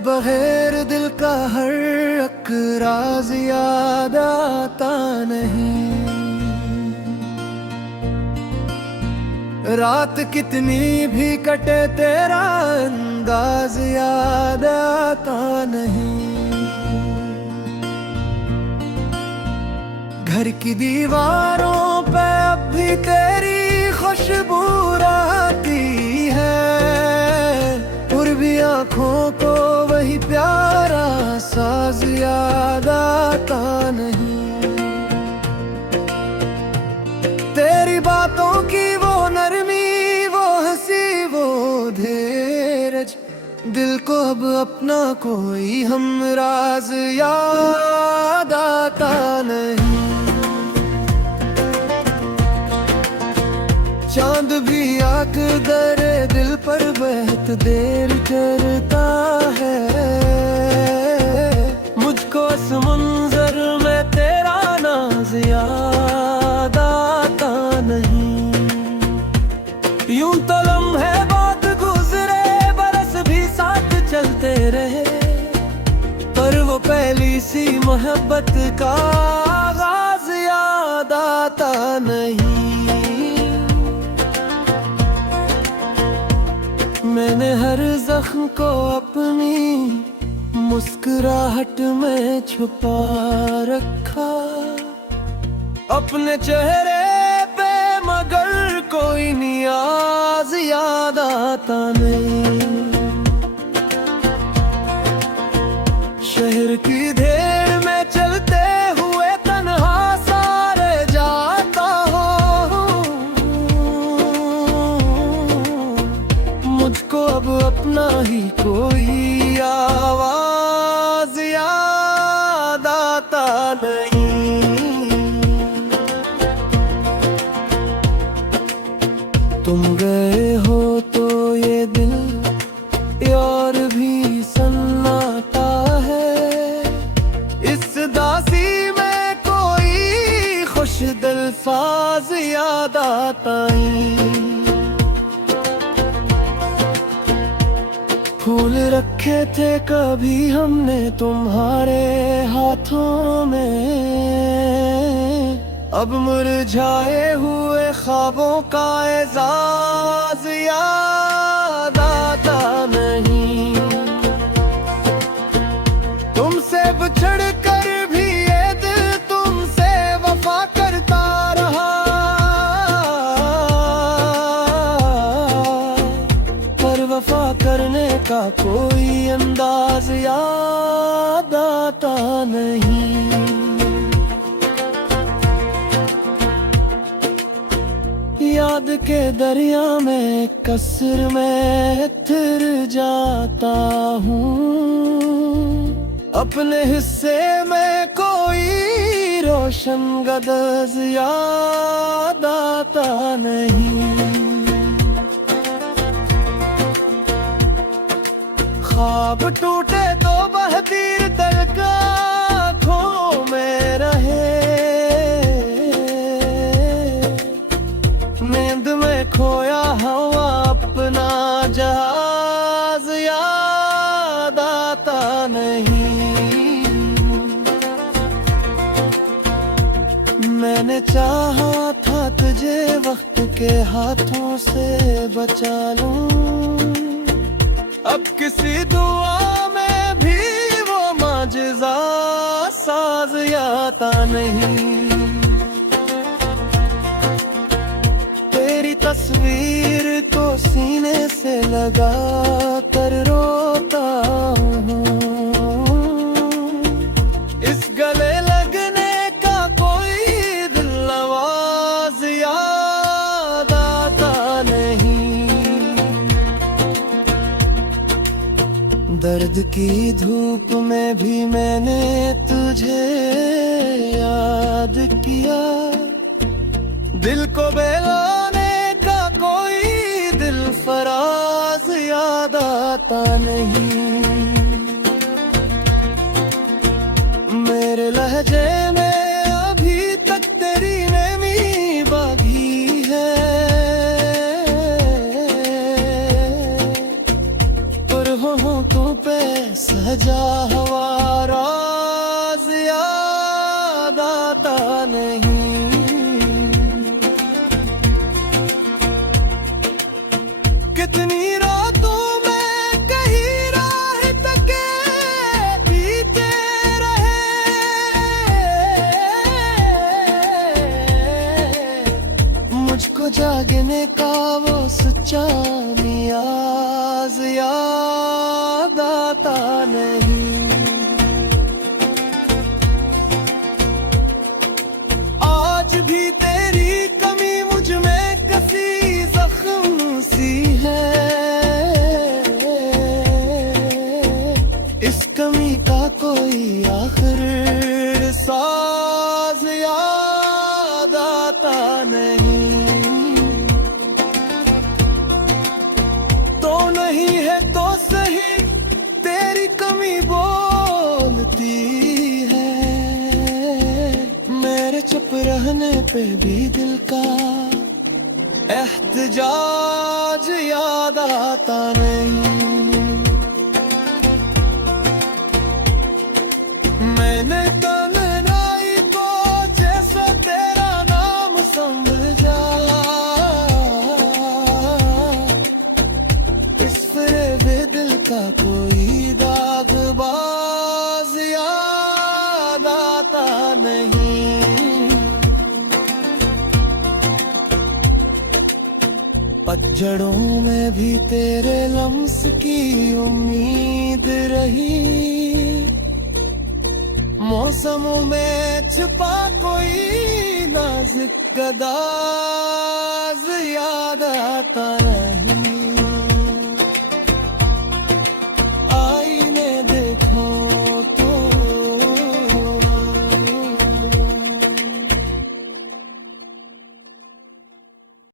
बगैर दिल का हर एक राज याद आता नहीं। रात कितनी भी कटे तेरा अंदाज याद आता नहीं। घर की दीवारों पे अब भी तेरी खुशबू आती है, पूर्वी आँखों को वही प्यारा साज याद आता नहीं। तेरी बातों की वो नरमी, वो हंसी, वो धीरज, दिल को अब अपना कोई हमराज याद आता नहीं। चांद भी आग दरे दिल पर बहुत देर करता है, मुझको इस मंजर में तेरा नाज याद आता नहीं। यूं तो लम्हे बहुत गुजरे, बरस भी साथ चलते रहे, पर वो पहली सी मोहब्बत का आगाज याद आता नहीं। मैंने हर जख्म को अपनी मुस्कुराहट में छुपा रखा, अपने चेहरे पे मगर कोई नियाज याद आता नहीं। शहर की देर में चलते हुए तन्हा सारे जाता हूँ, मुझको अब अपना ही कोई आवाज याद आता नहीं। तुम गए हो तो ये दिल और भी सन्नाटा है, इस दासी में कोई खुश दिल साज याद आता नहीं। फूल रखे थे कभी हमने तुम्हारे हाथों में, अब मुरझाए हुए ख्वाबों का एजाज याद आता नहीं। तुमसे बिछड़ कर भी ये दिल तुमसे वफा करता रहा, पर वफा करने का कोई अंदाज याद आता नहीं। याद के दरिया में कसर में थिर जाता हूँ, अपने हिस्से में कोई रोशन गदज याद आता नहीं। ख्वाब टूटे तो बहती तलक आँखों में रहे, नींद में खोया हवा अपना जहाज याद आता नहीं। मैंने चाहा था तुझे वक्त के हाथों से बचा लूं, अब किसी दुआ में भी वो माजिज़ा साज आता नहीं। तेरी तस्वीर को सीने से लगा कर रोता हूँ, इस गले लगने का कोई दिल नवाज याद आता नहीं। दर्द की धूप में भी मैंने तुझे याद किया, दिल को बहलाने का कोई दिल फराज याद आता नहीं। मेरे लहजे में अभी तक तेरी नमी बाकी है, पर हो तो पे कितनी रातों में कहीं राह तके बीते रहे। मुझको जागने का वो सच्चा नियाज याद आता नहीं। आज भी तेरी कमी मुझ में कसी जख्म सी है। इस कमी का कोई आखिर साज याद आता नहीं। तो नहीं है तो सही तेरी कमी बोलती है। मेरे चुप रहने पे भी दिल का एहतजाज याद आता नहीं। मैंने तन्हाई को जैसा तेरा नाम समझा। इस फिरे दिल का कोई दागबाज याद आता नहीं। पतझड़ों में भी तेरे लम्स की उम्मीद रही। मौसमों में छुपा कोई नाजुक गदाज याद आता